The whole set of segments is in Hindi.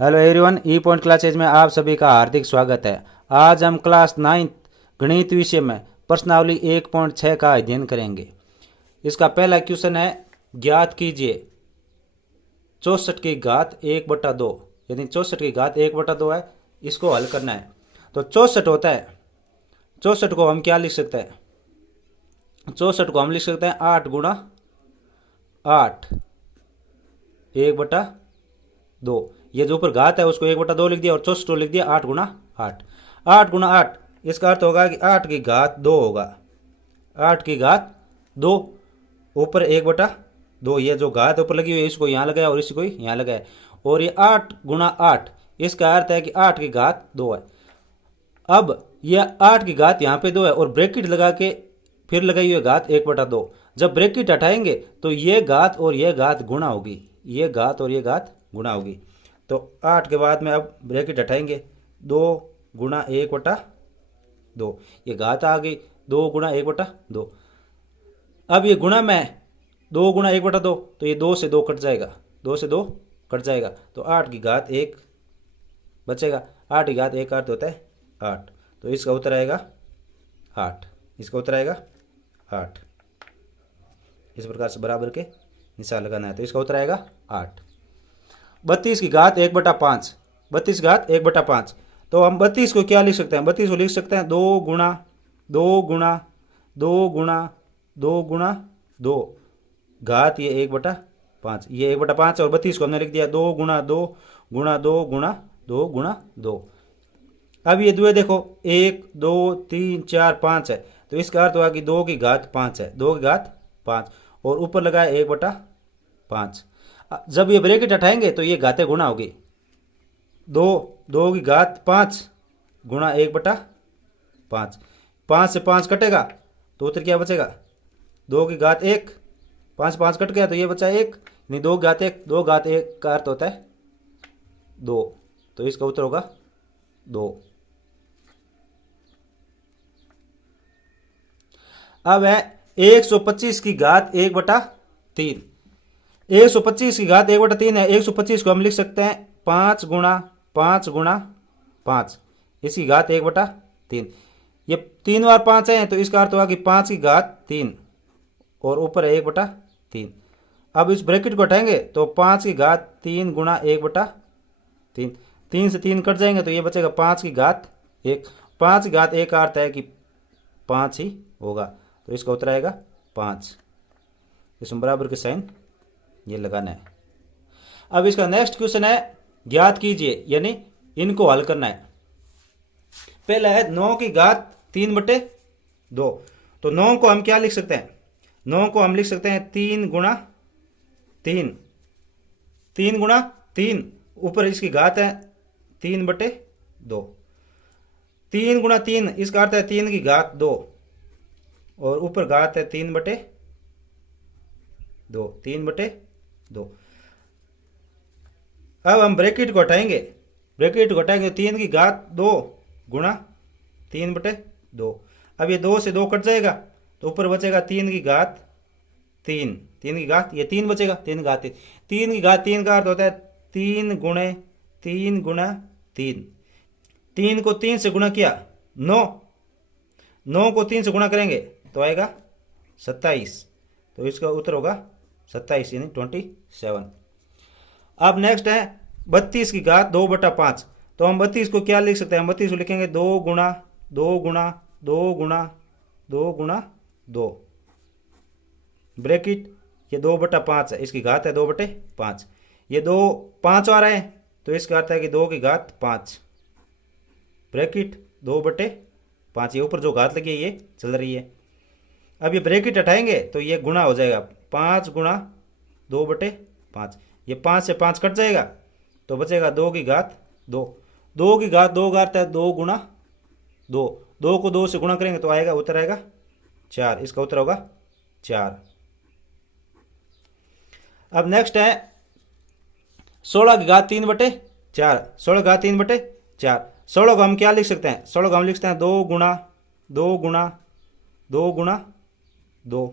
हेलो एवरीवन, ई पॉइंट क्लासेज में आप सभी का हार्दिक स्वागत है। आज हम क्लास 9 गणित विषय में प्रश्नावली 1.6 का अध्ययन करेंगे। इसका पहला क्वेश्चन है, ज्ञात कीजिए 64 की घात 1/2। यानी 64 की घात 1/2 है, इसको हल करना है। तो 64 होता है, 64 को हम क्या लिख सकते हैं? 64 को हम लिख सकते हैं 8 गुणा 8 1/2। ये जो ऊपर घात है उसको 1/2 लिख दिया और 64 लिख दिया 8 गुणा 8। 8 गुणा 8, इसका अर्थ होगा कि 8 की घात 2 होगा। 8 की घात 2 ऊपर 1/2। ये जो घात ऊपर लगी हुई है इसको यहाँ लगाया और इसको यहाँ लगाया, और ये 8 गुणा 8, इसका अर्थ है कि 8 की घात 2 है। अब यह 8 की घात यहाँ पे 2 है और ब्रैकेट लगा के फिर लगाई हुई घात 1/2। जब ब्रैकेट हटाएंगे तो ये घात और ये घात गुणा होगी, ये घात और ये घात गुणा होगी। तो 8 के बाद में अब ब्रैकेट हटाएंगे, 2 गुणा 1/2, ये घात आ गई 2 गुणा 1/2। अब ये गुणा में 2 गुणा 1/2, तो ये 2 से 2 कट जाएगा, 2 से 2 कट जाएगा, तो 8 की घात 1 बचेगा। 8 की घात 1 का अर्थ होता है 8, तो इसका उत्तर आएगा 8। इसका उत्तर आएगा 8। इस प्रकार से बराबर के निशान लगाना है, तो इसका उत्तर आएगा 8। 32 की घात 1/5, 32 की घात 1/5। तो हम 32 को क्या लिख सकते हैं? 32 को लिख सकते हैं 2 गुणा 2 गुणा 2 गुणा 2 गुणा 2, घात ये 1/5, ये 1/5 है, और 32 को हमने लिख दिया 2 गुणा 2 गुणा 2 गुणा 2 गुणा 2। अब ये दुए देखो, 1 2 3 4 5 है, तो इसका अर्थ हुआ कि 2 की घात 5 है, 2 की घात 5, और ऊपर लगाया 1/5। जब ये ब्रैकेट हटाएंगे तो ये घातें गुणा होगी, 2 की घात 5 गुणा 1/5। 5 से 5 कटेगा तो उत्तर क्या बचेगा? 2 की घात 1, 5 5 कट गया तो ये बचा 1, नहीं 2 घात 1, 2 घात 1 का अर्थ होता है 2, तो इसका उत्तर होगा 2। अब है 125 की घात 1/3। 125 की घात 1/3 है, 125 को हम लिख सकते हैं 5 गुणा 5 गुणा 5, इसकी घात 1/3। ये 3 बार 5 है, तो इसका अर्थ होगा कि 5 की घात 3 और ऊपर है 1/3। अब इस ब्रैकेट को हटाएंगे तो 5 की घात 3 गुणा 1/3, 3 से 3 कट जाएंगे तो ये बचेगा 5 की घात 1। 5 की घात 1 का अर्थ है कि 5 ही होगा, तो इसका उत्तर आएगा 5। इसमें बराबर के साइन ये लगाना है। अब इसका नेक्स्ट क्वेश्चन है, ज्ञात कीजिए, यानी इनको हल करना है। पहला है 9 की घात 3/2। तो 9 को हम क्या लिख सकते हैं? 9 को हम लिख सकते हैं 3 गुणा 3, 3 गुणा 3, ऊपर इसकी घात है 3/2। 3 गुणा 3, इसका अर्थ है 3 की घात 2 और ऊपर घात है 3/2, 3/2। अब हम ब्रैकेट को हटाएंगे, ब्रैकेट को हटाएंगे 3 की घात 2 गुणा 3/2। अब ये 2 से 2 कट जाएगा तो ऊपर बचेगा 3 की घात 3, 3 की घात ये 3 बचेगा, 3 की घात 3, 3 की घात 3 का अर्थ होता है 3 गुणे 3 गुणा 3। 3 को 3 से गुणा किया 9, 9 को 3 से गुणा करेंगे तो आएगा 27, तो इसका उत्तर होगा 27 यानी 27। अब नेक्स्ट है 32 की घात 2/5। तो हम 32 को क्या लिख सकते हैं? हम 32 को लिखेंगे 2 गुणा 2 गुणा 2 गुणा 2 गुणा 2, ब्रैकेट ये 2/5 है, इसकी घात है 2/5, ये 2 5 आ रहे हैं तो इसका अर्थ है कि 2 की घात 5, ब्रैकेट 2/5, ये ऊपर जो घात लगी है ये चल रही है। अब ये ब्रैकेट हटाएंगे तो ये गुणा हो जाएगा, 5 गुणा 2/5, ये 5 से 5 कट जाएगा तो बचेगा 2 की घात 2, 2 की घात 2 का अर्थ है 2 गुणा 2, 2 को 2 से गुणा करेंगे तो आएगा, उत्तर आएगा 4, इसका उत्तर होगा 4। अब नेक्स्ट है 16 की घात 3/4, 16 की घात 3/4। 16 को हम क्या लिख सकते हैं? 16 को हम लिख सकते हैं 2 गुणा 2 गुणा 2 गुणा 2,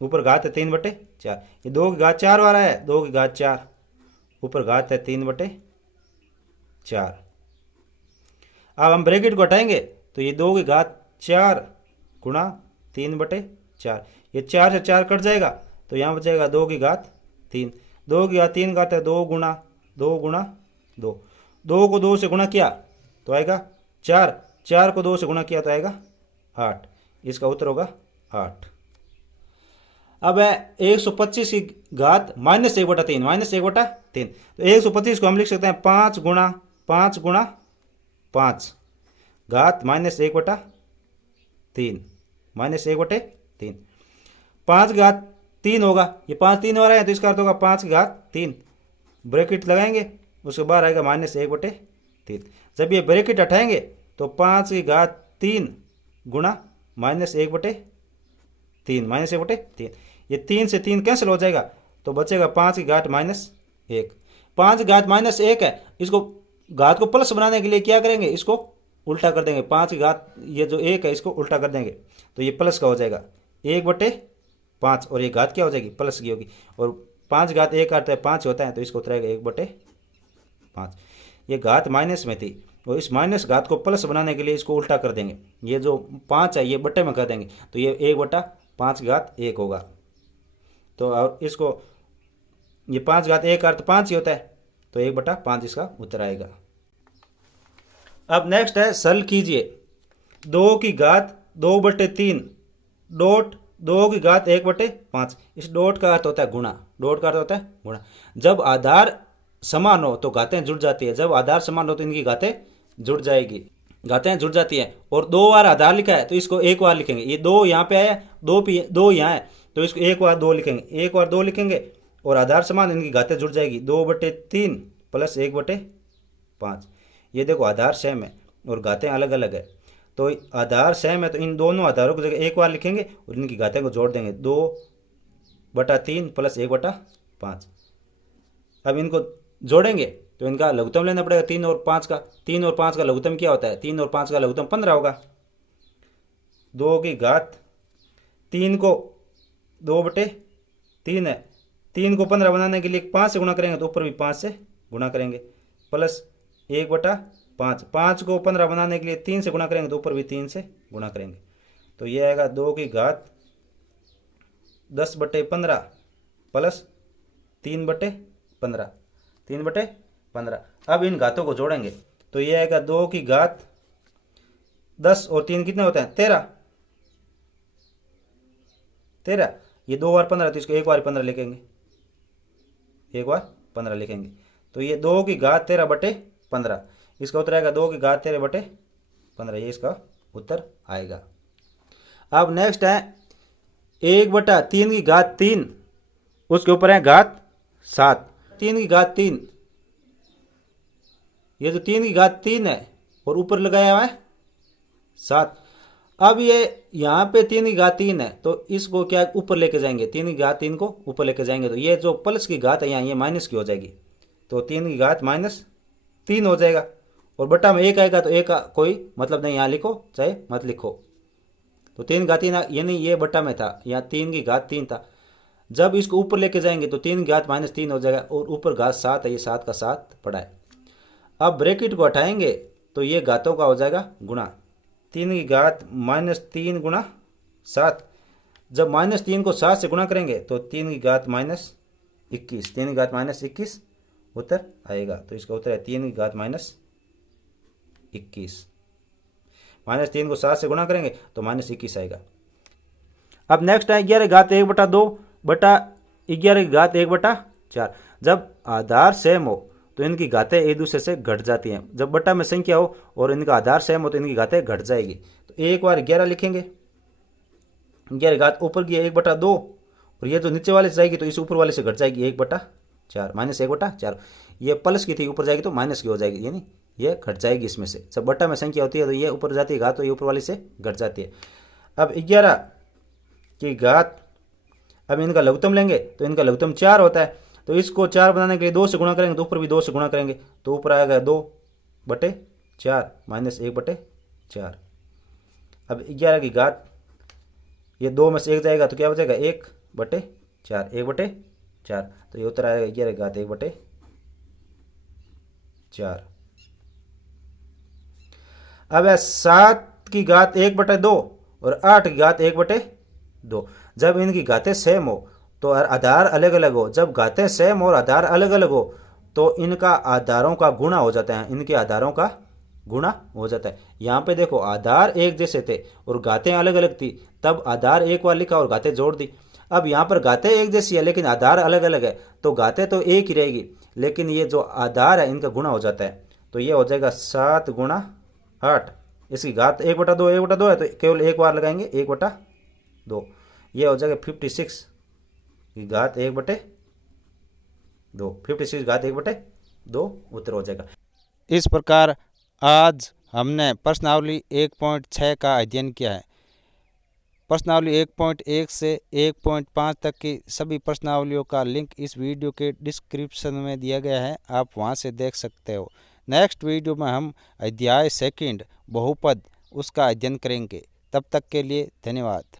ऊपर घात है 3/4, ये 2 की घात 4 आ रहा है, 2 की घात 4, ऊपर घात है 3/4। अब हम ब्रैकेट को हटाएंगे तो ये 2 की घात 4 गुणा 3/4। ये 4 से 4 कट जाएगा तो यहाँ बचेगा 2 की घात 3। 2 की घात 3 घात है 2 गुणा 2 गुणा 2। 2 को 2 से गुणा किया तो आएगा 4। 4 को 2 से गुणा किया तो आएगा 8। इसका उत्तर होगा 8। अब है 125 की घात -1/3 -1/3। तो 125 को हम लिख सकते हैं 5 गुणा 5 गुणा 5 घात -1/3 -1/3। 5 घात 3 होगा, ये 5 3 हो रहा है तो इसका अर्थ होगा 5 की घात 3। ब्रैकेट लगाएंगे उसके बाद आएगा -1/3। जब ये ब्रैकेट हटाएंगे तो 5 की घात 3 गुणा -1/3 -1/3। ये 3 से 3 कैंसिल हो जाएगा तो बचेगा 5 की घात -1। 5 की घात -1 है, इसको घात को प्लस बनाने के लिए क्या करेंगे, इसको उल्टा कर देंगे। 5 की घात ये जो 1 है इसको उल्टा कर देंगे तो ये प्लस का हो जाएगा 1/5 और ये घात क्या हो जाएगी, प्लस की होगी। और 5 घात 1 आता है 5 होता है तो इसको उतरेगा 1/5। ये घात माइनस में थी और इस माइनस घात को प्लस बनाने के लिए इसको उल्टा कर देंगे। ये जो 5 है ये बट्टे में कर देंगे तो ये 1/5 घात 1 होगा। तो और इसको ये 5 घात 1 का अर्थ 5 ही होता है तो 1/5 इसका उत्तर आएगा। अब नेक्स्ट है सरल कीजिए 2 की घात 2/3 डॉट 2 की घात 1/5। इस डॉट का अर्थ होता है गुणा, डॉट का अर्थ होता है गुणा। जब आधार समान हो तो घातें जुड़ जाती है, जब आधार समान हो तो इनकी घातें जुड़ जाएगी, घातें जुड़ जाती है। और 2 बार आधार लिखा है तो इसको 1 बार लिखेंगे। ये 2 यहाँ पे आया, 2 यहाँ है तो इसको 1 बार 2 लिखेंगे, 1 बार 2 लिखेंगे और आधार समान इनकी घातें जुड़ जाएगी। 2/3 प्लस 1/5। ये देखो आधार सेम है और घातें अलग अलग है तो आधार सेम है तो इन दोनों आधारों की जगह 1 बार लिखेंगे और इनकी घातें को जोड़ देंगे। 2/3 प्लस 1/5। अब इनको जोड़ेंगे तो इनका लघुत्तम लेना पड़ेगा 3 और 5 का। 3 और 5 का लघुत्तम क्या होता है, 3 और 5 का लघुत्तम 15 होगा। 2 की घात 3 को 2/3 है, 3 को 15 बनाने के लिए 5 से गुणा करेंगे तो ऊपर भी 5 से गुणा करेंगे प्लस 1/5। 5 को 15 बनाने के लिए 3 से गुणा करेंगे तो ऊपर भी 3 से गुणा करेंगे तो ये आएगा 2 की घात 10/15 प्लस 3/15 3/15। अब इन घातों को जोड़ेंगे तो ये आएगा 2 की घात 10 और 3 कितने होते हैं 13। ये 2 बार 15 तो इसको 1 बार 15 लिखेंगे, 1 बार 15 लिखेंगे तो ये 2 की घात 13/15। इसका उत्तर आएगा 2 की घात 13/15। ये इसका उत्तर आएगा। अब नेक्स्ट है 1/3 की घात 3, उसके ऊपर है घात 7। 3 की घात 3, ये जो 3 की घात 3 है और ऊपर लगाया हुआ है 7। अब ये यहाँ पे 3 की घात 3 है तो इसको क्या ऊपर लेके जाएंगे, 3 की घात 3 को ऊपर लेके जाएंगे तो ये जो प्लस की घात है यहाँ ये माइनस की हो जाएगी तो 3 की घात -3 हो जाएगा। और बट्टा में 1 आएगा तो 1 का कोई मतलब नहीं, यहाँ लिखो चाहे मत लिखो। तो 3 घात 3 यानी ये बट्टा में था, यहाँ 3 की घात 3 था। जब इसको ऊपर लेके जाएंगे तो 3 की घात -3 हो जाएगा और ऊपर घात 7 है, ये 7 का 7 पड़ा है। अब ब्रैकेट को हटाएंगे तो ये घातों का हो जाएगा गुणा। 3 की घात -3 गुणा 7। जब -3 को 7 से गुणा करेंगे तो 3 की घात -21, 3 की घात -21 उत्तर आएगा। तो इसका उत्तर है 3 की घात -21। -3 को 7 से गुणा करेंगे तो -21 आएगा। अब नेक्स्ट है 11 की घात 1/2 बटा 11 की घात 1/4। जब आधार सेम हो तो इनकी घातें एक दूसरे से घट जाती हैं। जब बट्टा में संख्या हो और इनका आधार सेम हो तो इनकी घातें घट जाएगी। तो 1 बार 11 लिखेंगे, 11 घात ऊपर की 1/2 और ये जो नीचे वाले से जाएगी तो इस ऊपर वाले से घट जाएगी 1/4 -1/4। ये प्लस की थी ऊपर जाएगी तो माइनस की हो जाएगी, यानी ये घट जाएगी इसमें से। जब बट्टा में संख्या होती है तो ये ऊपर जाती है घात तो ये ऊपर वाले से घट जाती है। अब 11 की घात, अब इनका लघुत्तम लेंगे तो इनका लघुत्तम 4 होता है तो इसको 4 बनाने के लिए 2 से गुणा करेंगे तो ऊपर भी 2 से गुणा करेंगे तो ऊपर आएगा 2/4 -1/4। अब 11 की घात, ये 2 में से 1 जाएगा तो क्या बचेगा 1/4 1/4। तो ये उत्तर आएगा 11 की घात 1/4। 4। अब है 7 की घात 1/2 और 8 की घात 1/2। जब इनकी घातें सेम हो तो आधार अलग अलग हो, जब घातें सेम और आधार अलग अलग हो तो इनका आधारों का गुणा हो जाता है, इनके आधारों का गुणा हो जाता है। यहाँ पे देखो आधार एक जैसे थे और घातें अलग अलग थी, तब आधार एक बार लिखा और घातें जोड़ दी। अब यहाँ पर घातें एक जैसी है लेकिन आधार अलग अलग है, तो घातें तो एक ही रहेगी, लेकिन ये जो आधार है इनका गुणा हो जाता है। तो ये हो जाएगा 7 गुणा 8। इसकी घात 1/2 1/2 है तो केवल एक बार लगाएंगे 1/2। ये हो जाएगा 56 की घात 1/2। 56 घात 1/2 उत्तर हो जाएगा। इस प्रकार आज हमने प्रश्नावली 1.6 का अध्ययन किया है। प्रश्नावली 1.1 से 1.5 तक की सभी प्रश्नावलियों का लिंक इस वीडियो के डिस्क्रिप्शन में दिया गया है, आप वहां से देख सकते हो। नेक्स्ट वीडियो में हम अध्याय 2 बहुपद उसका अध्ययन करेंगे। तब तक के लिए धन्यवाद।